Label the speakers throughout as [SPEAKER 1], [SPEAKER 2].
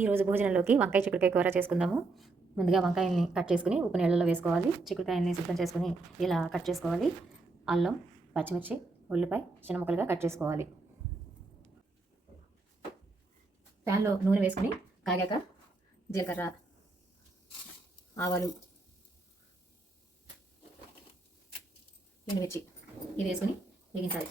[SPEAKER 1] ఈరోజు భోజనంలోకి వంకాయ చిక్కుడుకాయ కూర చేసుకుందాము. ముందుగా వంకాయల్ని కట్ చేసుకుని ఉప్పు నీళ్ళలో వేసుకోవాలి. చిక్కుడుకాయల్ని సిద్ధం చేసుకుని ఇలా కట్ చేసుకోవాలి. అల్లం పచ్చిమిర్చి ఉల్లిపాయ చిన్న ముక్కలుగా కట్ చేసుకోవాలి. ప్యాన్లో నూనె వేసుకుని కాగాక జీలకర్ర ఆవాలు ఎండుమిర్చి ఇది వేసుకుని వేగించాలి.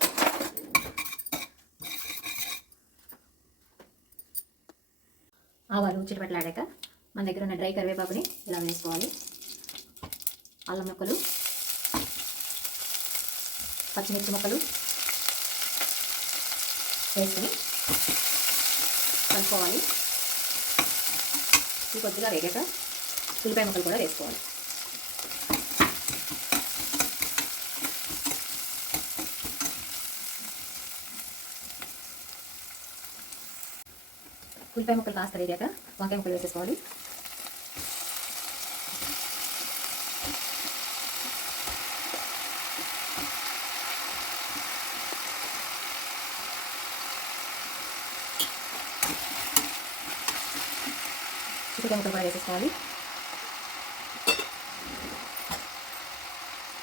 [SPEAKER 1] ఆవాలు చిటపట్లాడాక మన దగ్గర ఉన్న డ్రై కరివేపాకుని ఇలా వేసుకోవాలి. అల్లం ముక్కలు పచ్చిమిర్చి ముక్కలు వేసుకుని కలుపుకోవాలి. ఇది కొద్దిగా వేగాక ఉల్లిపాయ ముక్కలు కూడా వేసుకోవాలి. ఉల్లిపాయ ముక్కలు కాస్త వేగాక వంకాయ ముక్కలు వేసేసుకోవాలి చికెన్ ముక్కలు కూడా వేసేసుకోవాలి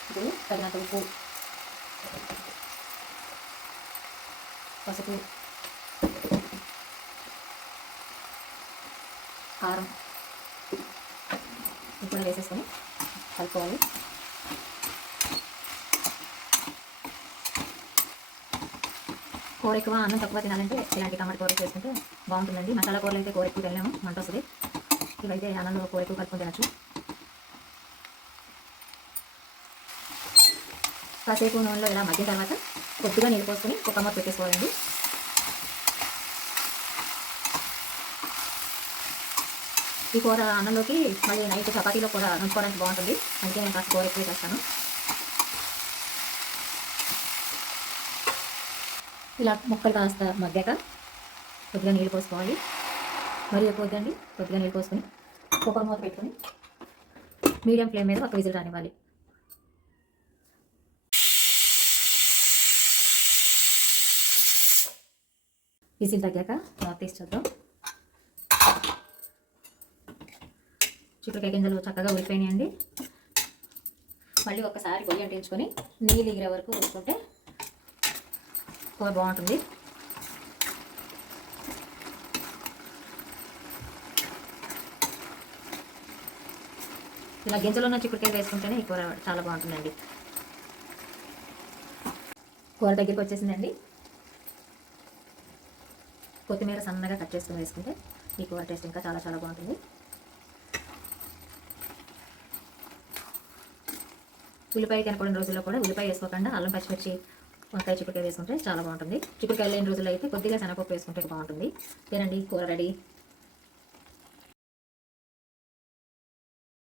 [SPEAKER 1] ఇప్పుడు తగినంత ఉప్పు పసుపు కారం. ఇప్పుడు వేసేసుకొని కలుపుకోవాలి. కూర ఎక్కువ అన్నం తక్కువ తినాలంటే ఇలాంటి టమాటా కూర చేసుకుంటే బాగుంటుందండి. మసాలా కూరలు అయితే కూర ఎక్కువ తినలేము మంట వస్తుంది. ఇవైతే అన్నంలో కూర ఎక్కువ కలుపుకొని తినచ్చు. కాసేపు నూనెలో ఇలా మగ్గిన తర్వాత కొద్దిగా నీళ్ళు పోసుకొని ఒక మూత పెట్టేసుకోవాలండి. ఈ కూర అన్నంలోకి మళ్ళీ నైట్ చపాతీలో కూడా నుంచుకోవడానికి బాగుంటుంది. అందుకే నేను కాస్త కూర ఎక్కువ చేస్తాను. ఇలా ముక్కలు కాస్త మగ్గాక కొద్దిగా నీళ్ళు పోసుకోవాలి. మరి ఎక్కువ వద్దండి కొద్దిగా నీళ్ళు పోసుకొని కుక్కర్ మూత పెట్టుకొని మీడియం ఫ్లేమ్ మీద ఒక విజిల్ రానివ్వాలి. విజిల్ తగ్గాక మూత తీసి చూద్దాం. చిక్కుడుకాయ గింజలు చక్కగా ఉడిపోయినాయండి మళ్ళీ ఒకసారి పొయ్యి అంటించుకొని నీళ్ళు ఎగిరే వరకు ఉడుకుంటే కూర బాగుంటుంది. ఇలా గింజలు ఉన్న చిక్కుడుకాయ వేసుకుంటేనే ఈ కూర చాలా బాగుంటుందండి. కూర దగ్గరికి వచ్చేసిందండి. కొత్తిమీర సన్నగా కట్ చేసుకుని వేసుకుంటే ఈ కూర టేస్ట్ ఇంకా చాలా చాలా బాగుంటుంది. ఉల్లిపాయ కనపడిన రోజుల్లో కూడా ఉల్లిపాయ వేసుకోకుండా అల్లం పచ్చిమిర్చి వంకాయ చిక్కుడుకాయ వేసుకుంటే చాలా బాగుంటుంది. చిక్కుడుకాయ లేని రోజుల్లో అయితే కొద్దిగా శనగపప్పు వేసుకుంటే బాగుంటుంది. తినండి కూర రెడీ.